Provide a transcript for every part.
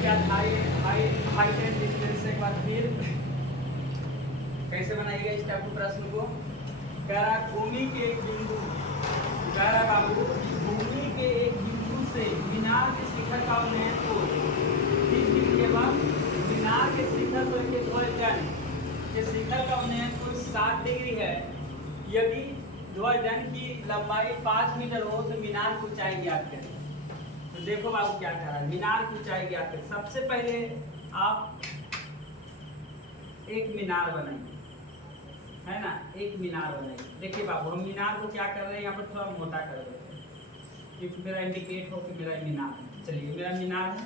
क्या height and distance एक बार फिर कैसे बनाइएगा इस टाइप के प्रश्न को। कह रहा भूमि के एक बिंदु, कह रहा बाबू भूमि के एक बिंदु से मीनार के शिखर का उन्नयन कोण 30 डिग्री एवं मीनार के शिखर पर के ध्वजदंड के शिखर का उन्नयन कोण 60 डिग्री है। यदि ध्वजदंड की लंबाई 5 मीटर हो तो मीनार की ऊंचाई ज्ञात करें। तो देखो बाबू क्या कह रहा है, मीनार की ऊंचाई ज्ञात करें। सबसे पहले आप एक मीनार बनाइए, है ना, एक मीनार बनाइए। देखिए बाबू हम मीनार को क्या कर रहे हैं, यहाँ पर थोड़ा मोटा कर देते हैं कि मेरा इंडिकेट हो कि मेरा मीनार है। चलिए मेरा मीनार है।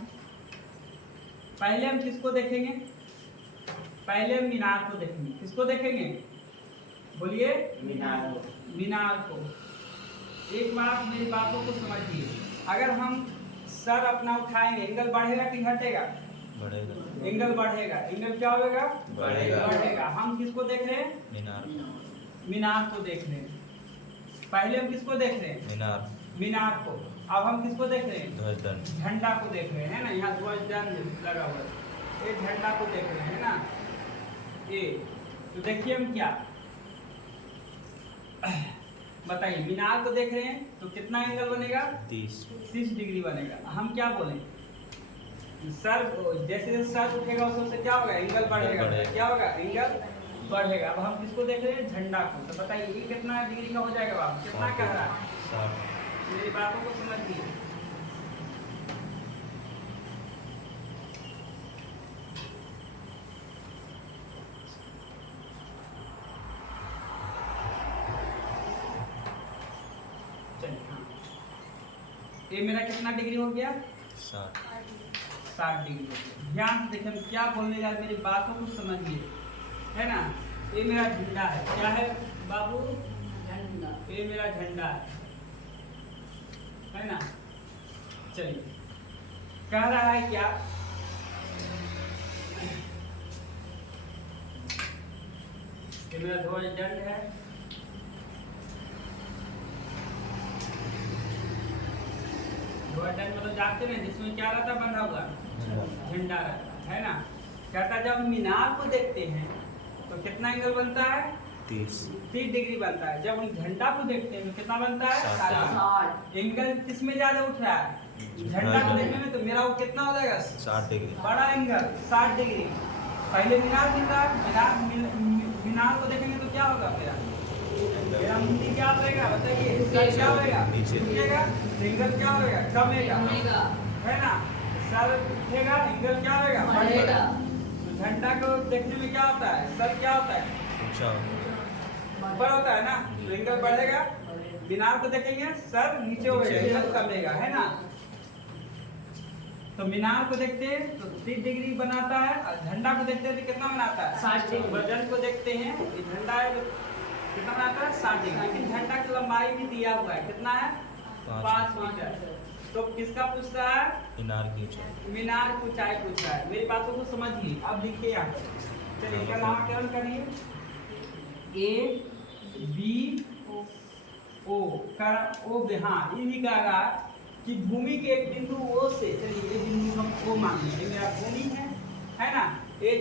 पहले हम किसको देखेंगे, पहले हम मीनार को देखेंगे। किसको देखेंगे बोलिए, मीनार को। एक बात मेरी बातों को समझिए, अगर हम सर अपना उठाएंगे एंगल बढ़ेगा कि घटेगा, बढ़ेगा। एंगल बढ़ेगा। एंगल क्या होगा, बढ़ेगा। हम किसको देख रहे हैं, मीनार, मीनार को देख रहे हैं। पहले हम किसको देख रहे हैं, मीनार, मीनार को। अब हम किसको देख रहे हैं, ध्वजदंड, झंडा को देख रहे हैं, है ना। यहाँ ध्वजदंड लगा हुआ है, ये झंडा को देख रहे हैं, है ना। ये तो देखिए हम क्या बताइए, मीनार को देख रहे हैं तो कितना एंगल बनेगा, 30 डिग्री बनेगा। हम क्या बोलें, सर जैसे जैसे सर उठेगा उस से क्या होगा, एंगल बढ़ेगा। क्या होगा, एंगल बढ़ेगा। अब हम किसको देख रहे हैं, झंडा को। तो बताइए ये कितना डिग्री का हो जाएगा बाबू, कितना कह रहा है, 60। मेरी बातों को समझिए। ये मेरा कितना डिग्री हो गया, 60 डिग्री हो गया। ध्यान से देखिए हम क्या बोलने जा रहे, मेरी बातों को समझिए, है ना। ये मेरा झंडा है, क्या है बाबू, झंडा। ये मेरा झंडा है ना। चलिए कह रहा है क्या, ये मेरा ध्वजदंड है, ध्वजदंड मतलब जानते हैं जिसमें क्या रहता है, बंधा हुआ झंडा रहता है ना। कहता जब हम मीनार को देखते हैं तो कितना एंगल बनता है, 30 डिग्री बनता है। जब हम झंडा को देखते हैं तो कितना बनता है, 60। एंगल किसमें ज्यादा उठ रहा है, झंडा को देखने में। तो मेरा वो कितना हो जाएगा, 60 डिग्री, बड़ा एंगल 60 डिग्री। पहले मीनार मिल रहा है, मीनार को देखेंगे तो क्या होगा, मेरा मुंडी क्या होगा बताइए, सर क्या होगा, झुकेगा, एंगल क्या होगा, कमेगा, है ना। सर उठेगा, एंगल क्या होगा, बढ़ेगा। तो झंडा को देखने में क्या होता है, सर क्या होता है, ऊपर होता है ना, तो एंगल बढ़ेगा। मीनार को देखेंगे सर नीचे होगा, एंगल कमेगा, है ना। तो मीनार को देखते हैं तो 30 डिग्री बनाता है, और झंडा को देखते हैं तो कितना बनाता है, 60 डिग्री। वजन को देखते हैं, ये झंडा है कितना बनाता है, 60 डिग्री। लेकिन झंडा की लंबाई भी दिया हुआ है, कितना है, 5 मीटर। तो किसका पूछ रहा है, मीनार की ऊंचाई, मीनार की ऊंचाई पूछ रहा है। मेरी बातों को समझिए। अब लिखिए यहाँ पर, चलिए इनका नामकरण करिए, A B O का ओ, हाँ ये लिखा कि भूमि के एक बिंदु O से, चलिए ये बिंदु हम O मान लीजिए, मेरा भूमि है ना। ये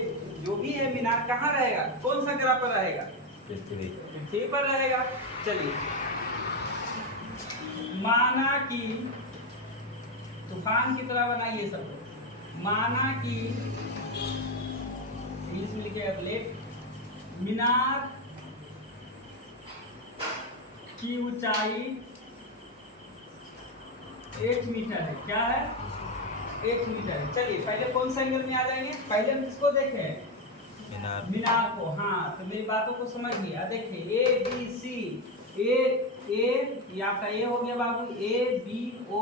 जो भी है मीनार कहाँ रहेगा, कौन सा ग्रह पर रहेगा, पृथ्वी पर रहेगा। चलिए माना कि, तूफान की तरह बनाइए सब, माना कि इंग्लिश में लिखिएगा प्लेट, मीनार की ऊंचाई 8 मीटर है। क्या है, 8 मीटर है। चलिए पहले कौन सा एंगल में आ जाएंगे, पहले हम किसको देखें, मीनार को। हाँ तो मेरी बातों को समझिए। देखिए A B C, ए ये आपका ए हो गया बाबू, A B O,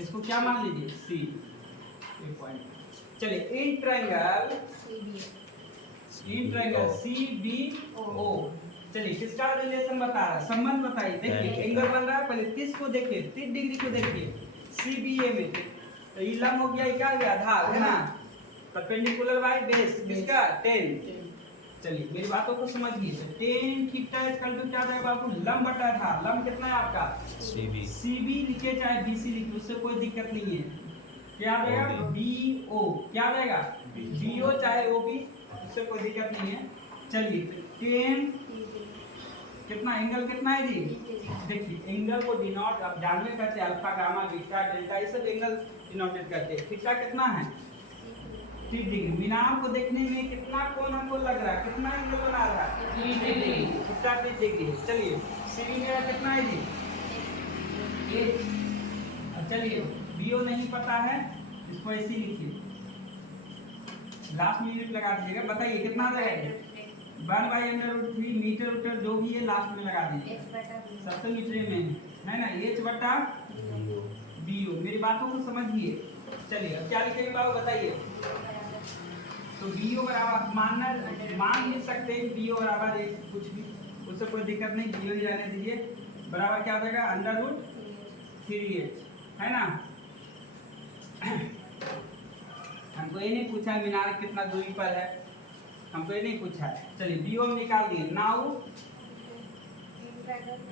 इसको क्या मान लीजिए, C, ये पॉइंट। चलिए in triangle C B O, चलिए किसका रिलेशन बता रहा है, संबंध बताइए। देखिए एंगल बन रहा है, पहले 30 को देखिए, 30 डिग्री को देखिए, CBA में तो ये लंब हो गया, क्या हो गया, आधार, है ना। परपेंडिकुलर बाय बेस किसका, 10। चलिए मेरी बातों को समझिए। 10 थीटा इक्वल टू क्या आ जाएगा बाबू, लंब बटा आधार। लंब कितना है आपका, CB लिखिए चाहे BC लिखिए, उससे कोई दिक्कत नहीं है। क्या आ जाएगा OB। BO, क्या आ जाएगा BO चाहे OB, उससे कोई दिक्कत नहीं है। चलिए 10 कितना एंगल कितना है जी, देखिए एंगल को डिनोट आप जानवे करते हैं अल्फा गामा बीटा डेल्टा ये सब एंगल डिनोटेट करते हैं। थीटा कितना है 30 डिग्री। मीनार को देखने में कितना कोण हमको लग रहा है, कितना एंगल बना रहा है 30 डिग्री, थीटा 30 डिग्री है। चलिए सीबी मेरा कितना है जी 8। अब चलिए बीओ नहीं पता है, इसको ऐसे ही लिखिए, लास्ट में यूनिट लगा दीजिएगा। बताइए कितना आ जाएगा 1/√3 मीटर उटर जो भी है लास्ट में लगा दीजिए, सबसे मीटर में है ना h बटा बीओ। मेरी बातों को समझिए। चलिए अब क्या लिखेंगे बाबू बताइए। तो बीओ बराबर मान लिख सकते हैं बीओ बराबर कुछ भी, उससे कोई दिक्कत नहीं, बीओ ही रहने दीजिए। बराबर क्या हो जाएगा √3h, है ना। हमको ये नहीं पूछा मीनार कितना दूरी पर है, हमको ये नहीं पूछा है। चलिए बीओ में निकाल दिए। नाउ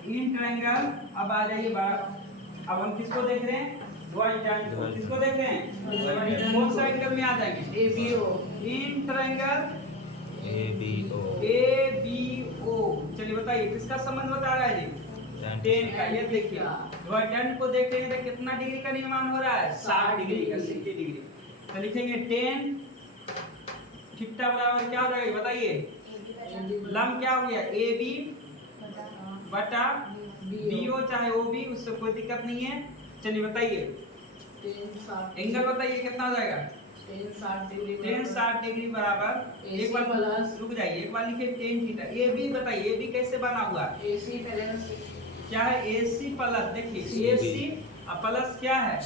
इन ट्रायंगल, अब आ जाइए अब हम किसको देख रहे हैं द्विभाजक को, किसको देख रहे हैं कौन सा एंगल में आ जाएंगे ABO, इन ट्रायंगल ABO। चलिए बताइए किसका संबंध बता रहा है जी 10 का। ये देखिए द्विभाजक को देख रहे हैं कितना डिग्री का निर्माण हो रहा है 60 डिग्री का, 60 डिग्री। तो लिखेंगे 10 थीटा बराबर क्या हो जाएगा बताइए, लंब क्या हो गया AB बटा BO चाहे OB, उससे कोई दिक्कत नहीं है। चलिए बताइए एंगल बताइए कितना हो जाएगा 10 60 डिग्री बराबर एक बार प्लस, रुक जाइए एक बार लिखिए 10 थीटा। AB बताइए AB कैसे बना हुआ AC प्लस, क्या है AC प्लस, देखिए AC और प्लस क्या है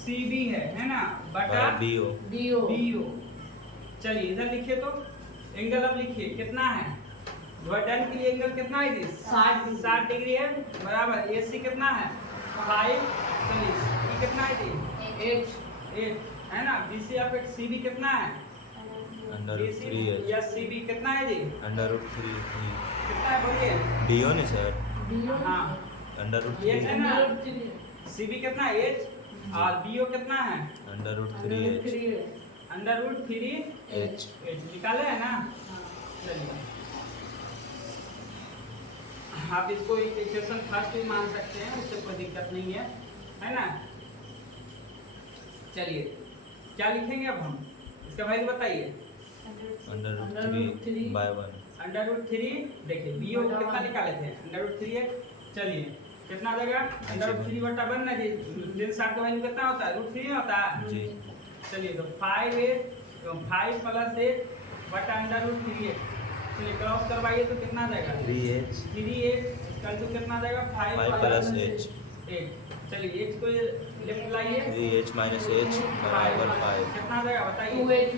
CB है ना, बटा BO। चलिए इधर लिखिए तो एंगल अब लिखिए कितना है द्विभाजक के लिए एंगल कितना है जी 60 डिग्री है, बराबर AC कितना है 5। चलिए ये कितना है जी 8 है ना। BC ऑफ CB कितना है √3h या CB कितना है जी √3 कितना है बोलिए BO नहीं सर, हाँ √3 है ना। CB कितना है 8 और BO कितना है √3h √3h निकाले है ना। चलिए आप इसको एक इक्वेशन फर्स्ट भी मान सकते हैं, उससे कोई दिक्कत नहीं है ना। चलिए क्या लिखेंगे अब हम, इसका वैल्यू बताइए √3/1। देखिए बीओ को कितना निकाले थे √3h। चलिए कितना आ जाएगा √3/1 ना जी, 60 का वैल्यू कितना होता है √3 होता है जी। चलिए तो 5 प्लस 8 बटा √3h। चलिए क्रॉस करवाइए तो कितना आ जाएगा 3h कल तो कितना आ जाएगा 5 प्लस h। 8। चलिए h को लेफ्ट लाइए 3h - h बराबर 5। कितना आ जाएगा बताइए 2h/5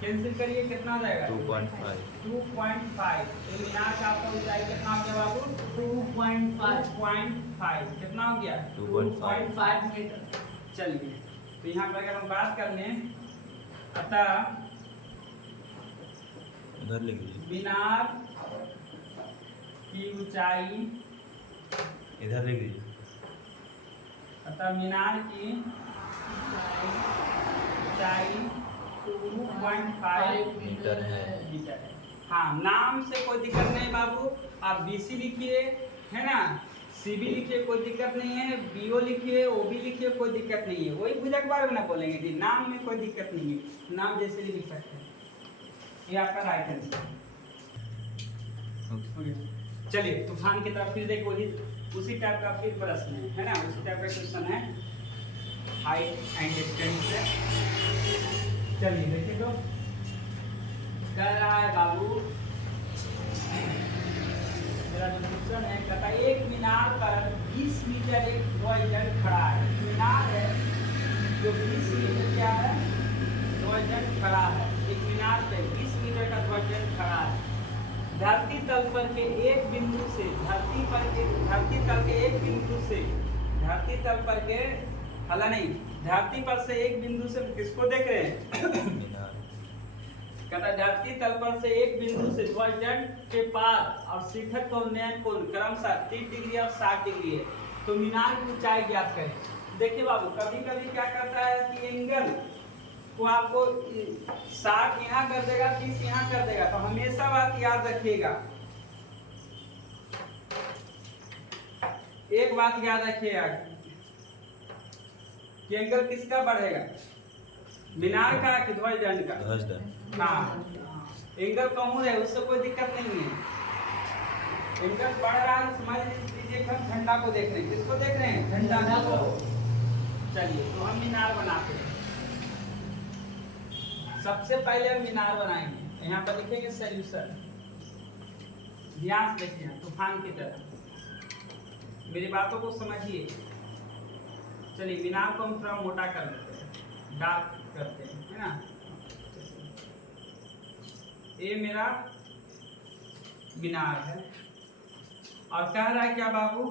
कैंसिल करिए कितना आ जाएगा 2.5। 2.5। तो मीनार का आपका ऊंचाई कितना हो गया बाबू 2.5 कितना हो गया 2.5 मीटर। चलिए तो यहाँ पर अगर हम बात कर लें अतः उधर लिख लीजिए, मीनार की ऊंचाई, इधर लिख लीजिए, अतः मीनार की ऊंचाई 2.5 मीटर है। मीटर है। हाँ नाम से कोई दिक्कत नहीं बाबू, आप BC लिखिए है ना, CB लिखिए कोई दिक्कत नहीं है, BO लिखिए OB लिखिए कोई दिक्कत नहीं है। वही भुजा के बारे में ना बोलेंगे कि नाम में कोई दिक्कत नहीं है, नाम जैसे भी लिख सकते हैं। ये आपका राइट आंसर। चलिए तूफान की तरफ फिर देखो, उसी टाइप का फिर प्रश्न है ना, उसी टाइप का क्वेश्चन है हाइट एंड डिस्टेंस से। चलिए देखिए तो कह रहा है बाबू, मेरा जो क्वेश्चन है कहता है एक मीनार पर 20 मीटर एक द्विभाजक खड़ा है। मीनार है जो 20 मीटर क्या है द्विभाजक खड़ा है, एक मीनार पे 20 मीटर का द्विभाजक खड़ा है। धरती तल पर के एक बिंदु से धरती तल के एक बिंदु से धरती तल पर के हला नहीं, धरती पर से एक बिंदु से किसको देख रहे हैं कहता है धरती तल पर से एक बिंदु से ध्वजदंड के पार और शिखर का उन्नयन कोण क्रमशः 30 डिग्री और 60 डिग्री है, तो मीनार की ऊंचाई ज्ञात करें। देखिए बाबू, कभी कभी क्या करता है कि एंगल को आपको 60 यहाँ कर देगा, 30 यहाँ कर देगा, तो हमेशा बात याद रखिएगा, एक बात याद रखिएगा कि एंगल किसका बढ़ेगा, मीनार का कि ध्वजदंड का? ध्वजदंड। हाँ, एंगल कम हो रहा है उससे कोई दिक्कत नहीं है। एंगल बढ़ रहा है, समझ लीजिए हम झंडा को देख रहे हैं। किसको देख रहे हैं? झंडा को। चलिए तो हम मीनार बनाते हैं। सबसे पहले हम मीनार बनाएंगे, यहाँ पर लिखेंगे सॉल्यूशन। ध्यान से देखिए, तूफान की तरह मेरी बातों को समझिए। चलिए मीनार को हम थोड़ा मोटा कर देते हैं, डार्क करते हैं, है ना। ये मेरा मीनार है और कह रहा है क्या बाबू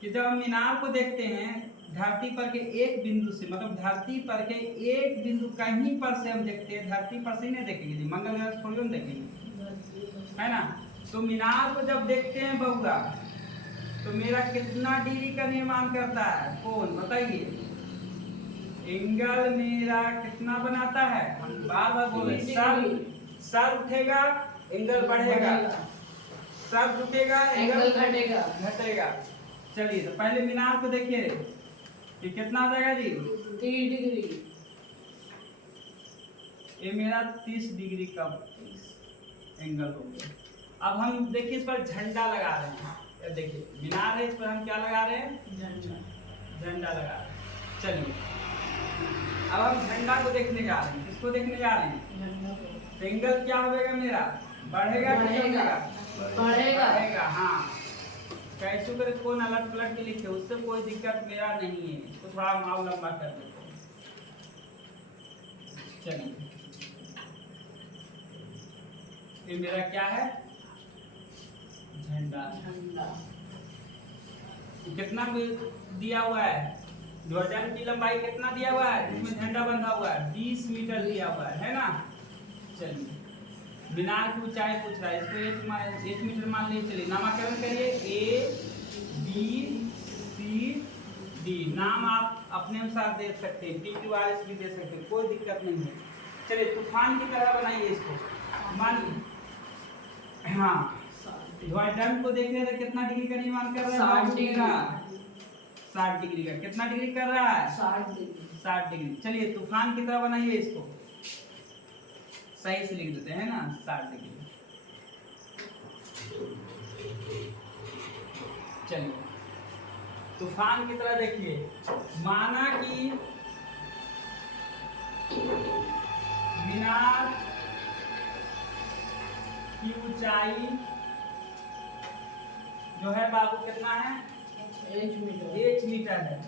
कि जब हम मीनार को देखते हैं धरती पर के एक बिंदु से, मतलब धरती पर के एक बिंदु कहीं पर से हम देखते हैं, धरती पर से नहीं देखेंगे, मंगल ग्रह थोड़ी हम देखेंगे, है ना। तो मीनार को जब देखते हैं बउआ, तो मेरा कितना डिग्री का निर्माण करता है? कौन बताइए? एंगल मेरा कितना बनाता है? हम बार बार बोल रहे हैं, सर उठेगा एंगल बढ़ेगा, सर झुकेगा एंगल घटेगा। चलिए तो पहले मीनार को देखिए कि कितना आ जाएगा जी? 30 डिग्री। ये मेरा 30 डिग्री का एंगल हो गया। अब हम देखिए इस पर झंडा लगा रहे हैं, ये देखिए मीनार है, इस पर हम क्या लगा रहे हैं? झंडा लगा रहे हैं। चलिए अब हम झंडा को देखने जा रहे हैं। किसको देखने जा रहे हैं? एंगल क्या होगा मेरा? बढ़ेगा कि कमेगा? बढ़ेगा। हाँ, कैसे करे कौन अलग पलट के लिखे, उससे कोई दिक्कत मेरा नहीं है, तो थोड़ा माव लंबा कर देते हैं। चलिए ये मेरा क्या है? झंडा। कितना दिया हुआ है? ध्वजदंड की लंबाई कितना दिया हुआ है? इसमें झंडा बंधा हुआ है 20 मीटर दिया हुआ है ना। चलिए मीनार की ऊंचाई पूछ रहा है, इसको 1 मीटर मान लीजिए। चलिए नामकरण करिए, ABCD। नाम आप अपने अनुसार दे सकते हैं, TQRS भी दे सकते हैं, कोई दिक्कत नहीं है। चलिए तूफान की तरह बनाइए इसको, मानिए। हाँ, ध्वजदंड को देख रहे थे कितना डिग्री का निर्माण कर रहा है? 60 डिग्री का। कितना डिग्री कर रहा है? 60 डिग्री। चलिए तूफान की तरह बनाइए इसको, सही से लिख देते हैं ना, 60 डिग्री। चलिए तूफान की तरह देखिए, माना कि मीनार की ऊंचाई जो है बाबू कितना है? 1 मीटर है।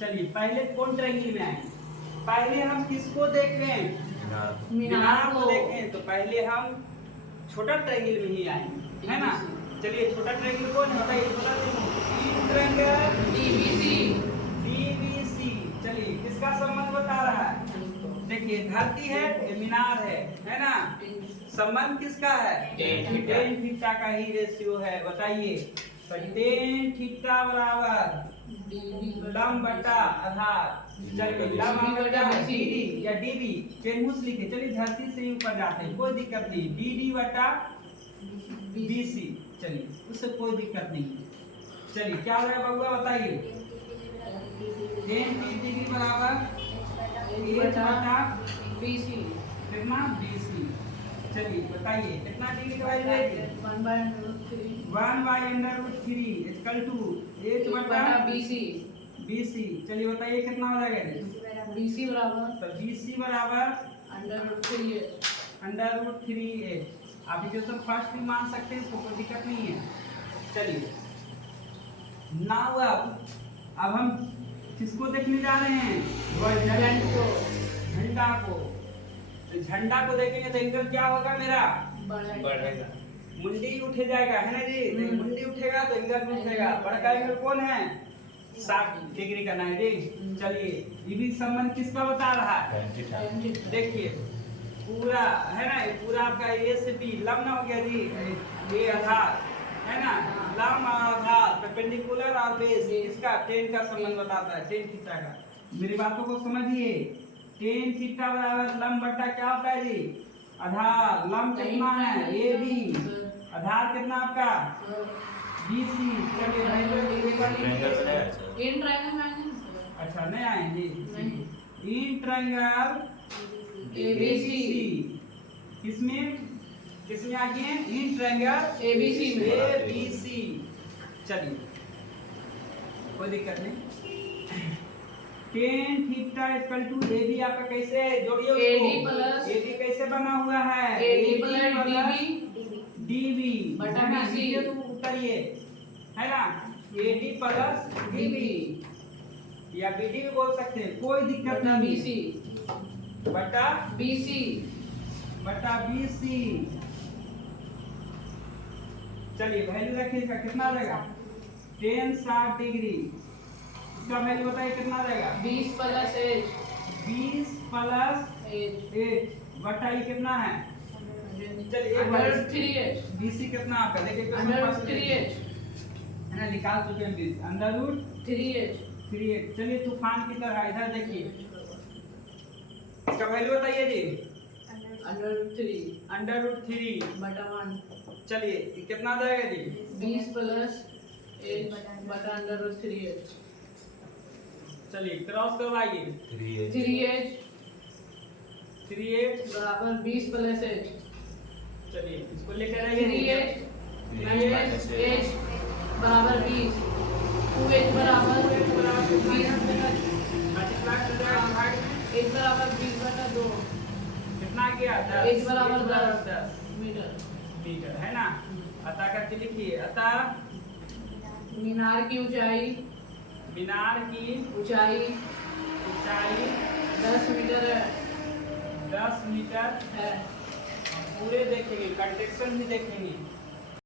चलिए पहले कौन ट्रायंगल में आए? पहले हम किसको देख रहे हैं? मीनार को देखें, तो पहले हम छोटा ट्रायंगल में ही आएंगे, है ना। चलिए छोटा ट्रायंगल कौन है बताइए? छोटा ट्रायंगल DBC। चलिए किसका संबंध बता रहा है? देखिए धरती है, ये मीनार है ना। संबंध किसका है? टेन थीटा का ही रेशियो है। बताइए टेन थीटा बराबर लंब बटा आधार। चलिए लंब बटा DD या DB टेनमुस लिखे। चलिए धरती से ऊपर जाते हैं, कोई दिक्कत नहीं। DD बटा BC, चलिए उससे कोई दिक्कत नहीं है। चलिए क्या हो रहा है बउआ बताइए? 10 डिग्री बराबर 1 बटा BC। कितना? BC। चलिए बताइए कितना डिग्री का वैल्यू है? 1/√3 इक्वल टू 1 बटा BC। चलिए बताइए कितना हो जाएगा? BC बराबर, तो BC बराबर √3a। आप इक्वेशन फर्स्ट भी मान सकते हैं, इसको कोई दिक्कत नहीं है। चलिए नाउ अब हम किसको देखने जा रहे हैं? ध्वजदंड को, झंडा को। तो झंडा को देखेंगे तो एंगल क्या होगा मेरा? बढ़ेगा। मुंडी उठ जाएगा, है ना जी। मुंडी उठेगा तो एंगल भी उठेगा। बड़ा एंगल कौन है? 60 डिग्री का 90। चलिए ये भी संबंध किसका बता रहा है? Tan theta। देखिए पूरा है ना, ये पूरा आपका ए से बी लंब हो गया जी, ये आधार है ना, लंब और आधार परपेंडिकुलर और बेस इसका टेन का संबंध बताता है, टेन थीटा का। मेरी बातों को समझिए, टेन थीटा बराबर लंब बटा क्या होता है जी? आधार। लंब कितना है? A B. आधार कितना आपका? B C. चलिए भाई लोग ट्रायंगल बनाया है सर। इन ट्रायंगल में आएंगे ना? अच्छा नहीं आए जी। नहीं। इन ट्रायंगल ABC किसमें किसमें आ गए? इन ट्रायंगल ABC में। ABC। चलिए कोई दिक्कत नहीं। Tan theta equal to AB आपका कैसे है? जोड़िए उसको। AD प्लस AD कैसे बना हुआ है? AD प्लस DB बटा है ना, BC। नीचे तो उतरिए है ना, AD प्लस DB या BD भी बोल सकते हैं, कोई दिक्कत बटा नहीं। BC बटा BC बटा BC। चलिए वैल्यू रखिए, इसका कितना रहेगा? 10 60 डिग्री। इसका वैल्यू बताइए कितना रहेगा? 20 प्लस H 20 प्लस H 8 बटा ये कितना है? चलिए एक बार अंडर 3H BC कितना आपका देखिए, अंडर 3H है ना, निकाल चुके हैं 20 अंडर रूट 3H 3। चलिए तूफान की तरह इधर देखिए, इसका वैल्यू बताइए जी। अंडर 3 अंडर रूट 3 बटा 1 चलिए ये कितना जाएगा जी? 20 प्लस H बटा अंडर 3H चलिए क्रॉस करवाइए। 3H 3H 3H बराबर 20 प्लस H चलिए इसको लेकर 3H आइए। माइनस H बराबर 20 2H बराबर 20 मल्टीप्लाई कर जाएगा भाग में। H बराबर 20 बटा 2 कितना गया? 10 H बराबर 10 10 मीटर मीटर है ना। अतः करके लिखिए, अतः मीनार की ऊंचाई मीनार की ऊंचाई ऊंचाई 10 मीटर 10 मीटर है। पूरे देखेंगे, कंटेक्शन भी देखेंगे।